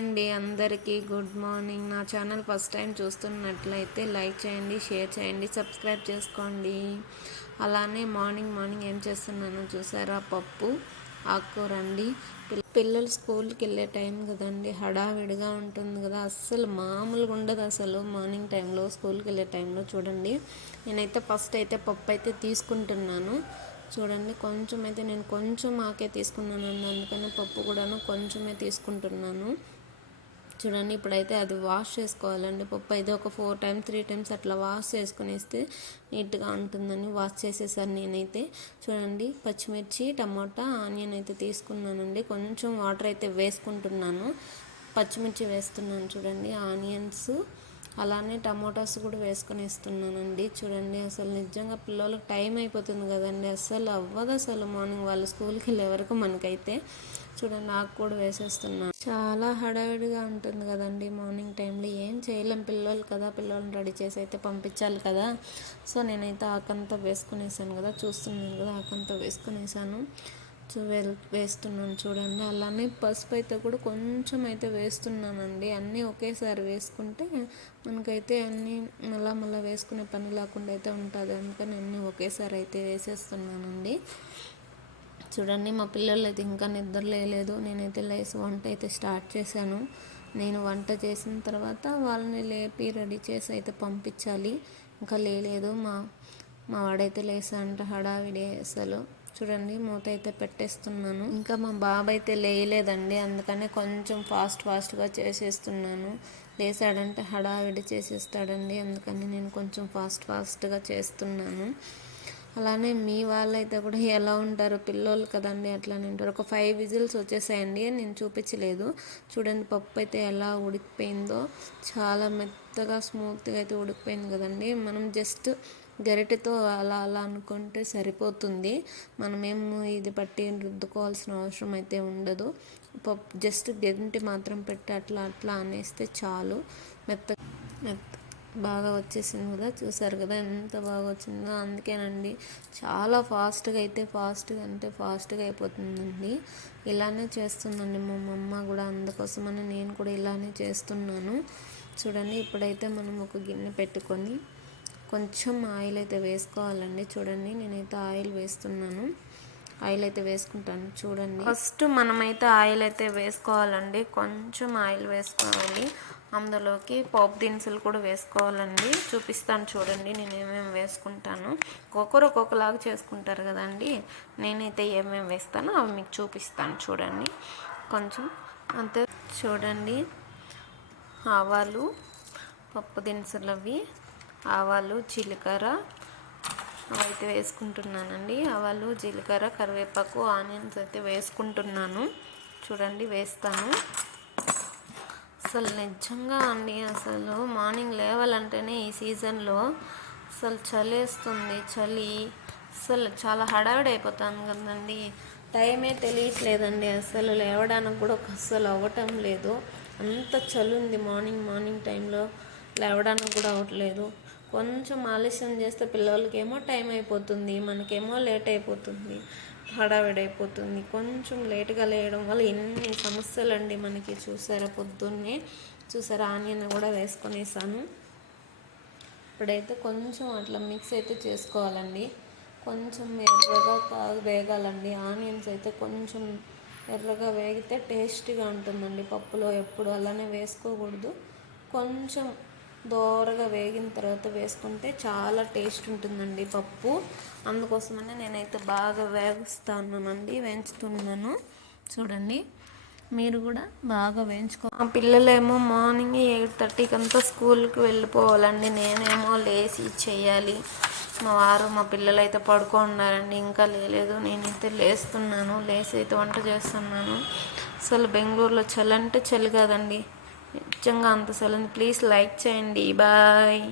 అండి అందరికీ good morning. నా ఛానల్ ఫస్ట్ టైం చూస్తున్నట్లయితే లైక్ చేయండి షేర్ చేయండి సబ్స్క్రైబ్ చేసుకోండి. అలానే మార్నింగ్ మార్నింగ్ ఏం చేస్తున్నానో చూసారా? పప్పు ఆకుకూరండి. పిల్లలు స్కూల్కి వెళ్ళే టైం కదండి హడావిడిగా ఉంటుంది కదా. అస్సలు మామూలుగా ఉండదు అసలు మార్నింగ్ టైంలో స్కూల్కి వెళ్ళే టైంలో. చూడండి నేనైతే ఫస్ట్ అయితే పప్పు అయితే తీసుకుంటున్నాను. చూడండి కొంచెం అయితే నేను కొంచెం ఆకే తీసుకున్నాను అందుకని పప్పు కూడాను కొంచెమే తీసుకుంటున్నాను. చూడండి ఇప్పుడైతే అది వాష్ చేసుకోవాలండి. పప్పు అయితే ఒక ఫోర్ టైమ్స్ త్రీ టైమ్స్ అట్లా వాష్ చేసుకునేస్తే నీట్గా ఉంటుందని వాష్ చేసేసాను నేనైతే. చూడండి పచ్చిమిర్చి టమాటా ఆనియన్ అయితే తీసుకున్నానండి. కొంచెం వాటర్ అయితే వేసుకుంటున్నాను. పచ్చిమిర్చి వేస్తున్నాను చూడండి ఆనియన్స్ అలానే టమోటాస్ కూడా వేసుకొని ఇస్తున్నానండి చూడండి అసలు నిజంగా పిల్లలకు టైం అయిపోతుంది కదండి. అసలు అవ్వదు అసలు మార్నింగ్ వాళ్ళు స్కూల్కి వెళ్ళే వరకు మనకైతే. చూడండి నాకు కూడా వేసేస్తున్నాను చాలా హడావిడిగా ఉంటుంది కదండి మార్నింగ్ టైంలో. ఏం చేయలేం పిల్లలు కదా పిల్లల్ని రెడీ చేసి అయితే పంపించాలి కదా. సో నేనైతే ఆకంతా వేసుకునేసాను కదా చూస్తున్నాను కదా ఆకంతా వేసుకునేసాను. వేస్తున్నాను చూడండి. అలానే పసుపు అయితే కూడా కొంచెం అయితే వేస్తున్నానండి. అన్నీ ఒకేసారి వేసుకుంటే మనకైతే అన్నీ మళ్ళా మళ్ళీ వేసుకునే పని లేకుండా అయితే ఉంటుంది. అందుకని అన్నీ ఒకేసారి అయితే వేసేస్తున్నానండి. చూడండి మా పిల్లలు అయితే ఇంకా నిద్ర లేదు నేనైతే లేసి వంట అయితే స్టార్ట్ చేశాను. నేను వంట చేసిన తర్వాత వాళ్ళని లేపి రెడీ చేసి అయితే పంపించాలి. ఇంకా లేలేదు. మా మా వాడైతే లేసా హడావిడి అసలు. చూడండి మూత అయితే పెట్టేస్తున్నాను. ఇంకా మా బాబు అయితే లేయలేదండి. అందుకనే కొంచెం ఫాస్ట్ ఫాస్ట్గా చేసేస్తున్నాను. లేసాడంటే హడావిడి చేసేస్తాడండి. అందుకని నేను కొంచెం ఫాస్ట్ ఫాస్ట్గా చేస్తున్నాను. అలానే మీ వాళ్ళైతే కూడా ఎలా ఉంటారు? పిల్లోళ్ళు కదండి అట్లానే ఉంటారు. ఒక ఫైవ్ విజిల్స్ వచ్చేసాయండి నేను చూపించలేదు. చూడండి పప్పు అయితే ఎలా ఉడికిపోయిందో. చాలా మెత్తగా స్మూత్గా అయితే ఉడికిపోయింది కదండి. మనం జస్ట్ గరిటెతో అలా అలా అనుకుంటే సరిపోతుంది. మనమేమో ఇది పట్టి రుద్దుకోవాల్సిన అవసరం అయితే ఉండదు. పప్పు జస్ట్ గంటి మాత్రం పెట్టి అట్లా అట్లా అనేస్తే చాలు. మెత్త మెత్త బాగా వచ్చేసింది కదా చూసారు కదా ఎంత బాగా వచ్చిందో. అందుకేనండి చాలా ఫాస్ట్గా అయితే ఫాస్ట్గా అంటే ఫాస్ట్గా అయిపోతుందండి. ఇలానే చేస్తుందండి మా అమ్మ కూడా అందుకోసమని నేను కూడా ఇలానే చేస్తున్నాను. చూడండి ఇప్పుడైతే మనం ఒక గిన్నె పెట్టుకొని కొంచెం ఆయిల్ అయితే వేసుకోవాలండి. చూడండి నేనైతే ఆయిల్ వేస్తున్నాను. ఆయిల్ అయితే వేసుకుంటాను. చూడండి. ఫస్ట్ మనమైతే ఆయిల్ అయితే వేసుకోవాలండి. కొంచెం ఆయిల్ వేసుకోవాలి. అందులోకి పోపు దినుసులు కూడా వేసుకోవాలండి. చూపిస్తాను చూడండి నేను ఏమేమి వేసుకుంటాను. ఒక్కొక్కరు ఒక్కొక్కలాగా చేసుకుంటారు కదండి. నేనైతే ఏమేమి వేస్తానో అవి మీకు చూపిస్తాను చూడండి. కొంచెం అంతే. చూడండి. ఆవాలు పప్పు దినుసులు అవి ఆవాలు జీలకర్ర అయితే వేసుకుంటున్నానండి. ఆవాలు జీలకర్ర కరివేపాకు ఆనియన్స్ అయితే వేసుకుంటున్నాను. చూడండి వేస్తాను. అసలు నిజంగా అండి అసలు మార్నింగ్ లేవాలంటేనే ఈ సీజన్లో అసలు చలి వేస్తుంది చలి. అసలు చాలా హడావిడి అయిపోతాను కదండి. టైమే తెలియట్లేదండి అసలు లేవడానికి కూడా అస్సలు అవ్వటం లేదు. అంత చలి ఉంది మార్నింగ్ మార్నింగ్ టైంలో లేవడానికి కూడా అవ్వట్లేదు. కొంచెం ఆలస్యం చేస్తే పిల్లలకేమో టైం అయిపోతుంది మనకేమో లేట్ అయిపోతుంది హడావిడైపోతుంది కొంచెం లేట్గా లేయడం వల్ల ఎన్ని సమస్యలు అండి మనకి చూసారా? పొద్దున్నే చూసారా? ఆనియన్ కూడా వేసుకునేసాను. ఇప్పుడైతే కొంచెం అట్లా మిక్స్ అయితే చేసుకోవాలండి. కొంచెం ఎర్రగా కాదు వేగాలండి. ఆనియన్స్ అయితే కొంచెం ఎర్రగా వేగితే టేస్టీగా ఉంటుందండి పప్పులో ఎప్పుడు అలానే వేసుకోకూడదు. కొంచెం దోరగా వేగిన తర్వాత వేసుకుంటే చాలా టేస్ట్ ఉంటుందండి పప్పు. అందుకోసమని నేనైతే బాగా వేగుస్తున్నానండి వేయించుతున్నాను. చూడండి మీరు కూడా బాగా వేయించుకో మా పిల్లలేమో మార్నింగ్ ఎయిట్ థర్టీకి అంతా స్కూల్కి వెళ్ళిపోవాలండి నేనేమో లేచి చేయాలి. మా వారు మా పిల్లలు అయితే పడుకున్నారండి ఇంకా లేలేదు. నేనైతే లేస్తున్నాను లేచి అయితే వంట చేస్తున్నాను. అసలు బెంగళూరులో చలి అంటే చలి కాదండి. నిజంగా అంత సెలవు ప్లీజ్ లైక్ చేయండి. బాయ్.